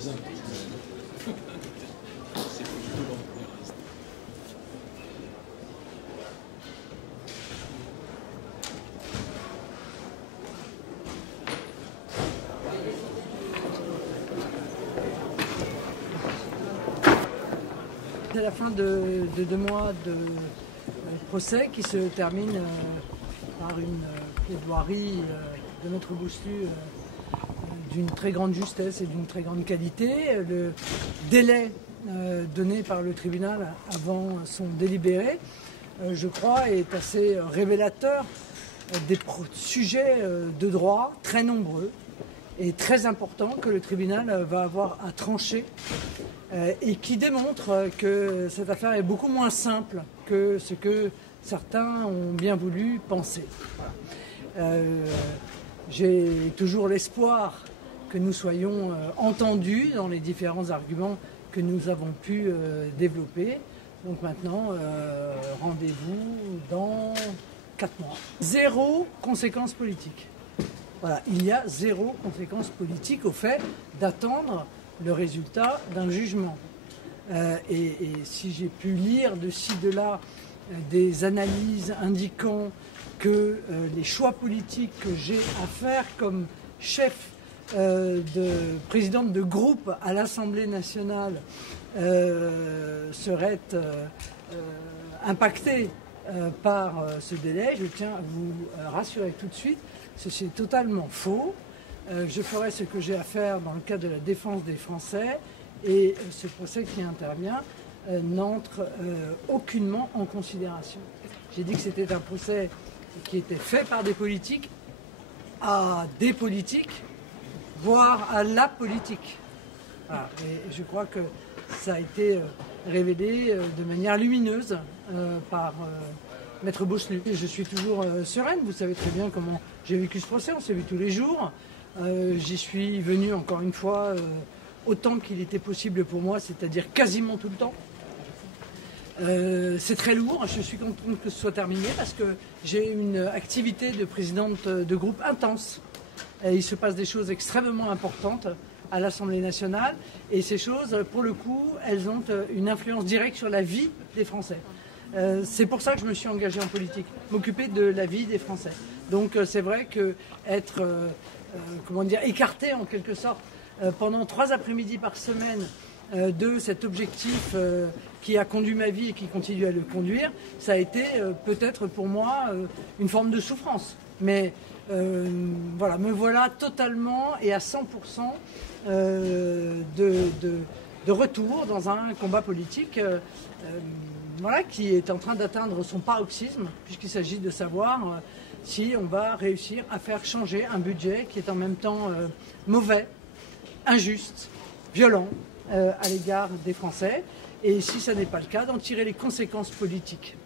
C'est la fin de 2 mois de procès qui se termine par une plaidoirie de Maître Bousselut d'une très grande justesse et d'une très grande qualité. Le délai donné par le tribunal avant son délibéré, je crois, est assez révélateur des sujets de droit très nombreux et très importants que le tribunal va avoir à trancher et qui démontre que cette affaire est beaucoup moins simple que ce que certains ont bien voulu penser. Voilà. J'ai toujours l'espoir que nous soyons entendus dans les différents arguments que nous avons pu développer. Donc maintenant, rendez-vous dans 4 mois. 0 conséquence politique. Voilà, il y a 0 conséquence politique au fait d'attendre le résultat d'un jugement. Et si j'ai pu lire de ci, de là des analyses indiquant que les choix politiques que j'ai à faire comme chef présidente de groupe à l'Assemblée nationale seraient impactés par ce délai, je tiens à vous rassurer tout de suite, ceci est totalement faux. Je ferai ce que j'ai à faire dans le cadre de la défense des Français et ce procès qui intervient n'entre aucunement en considération. J'ai dit que c'était un procès qui était fait par des politiques à des politiques, voire à la politique. Voilà. Et je crois que ça a été révélé de manière lumineuse par Maître Bousselut. Je suis toujours sereine, vous savez très bien comment j'ai vécu ce procès, on s'est vu tous les jours. J'y suis venu encore une fois autant qu'il était possible pour moi, c'est-à-dire quasiment tout le temps. C'est très lourd, je suis contente que ce soit terminé parce que j'ai une activité de présidente de groupe intense. Et il se passe des choses extrêmement importantes à l'Assemblée nationale et ces choses, pour le coup, elles ont une influence directe sur la vie des Français. C'est pour ça que je me suis engagée en politique, m'occuper de la vie des Français. Donc c'est vrai que être écarté en quelque sorte pendant 3 après-midi par semaine de cet objectif qui a conduit ma vie et qui continue à le conduire, ça a été peut-être pour moi une forme de souffrance. Mais voilà, me voilà totalement et à 100% de retour dans un combat politique voilà, qui est en train d'atteindre son paroxysme, puisqu'il s'agit de savoir si on va réussir à faire changer un budget qui est en même temps mauvais, injuste, violent à l'égard des Français, et si ça n'est pas le cas, d'en tirer les conséquences politiques.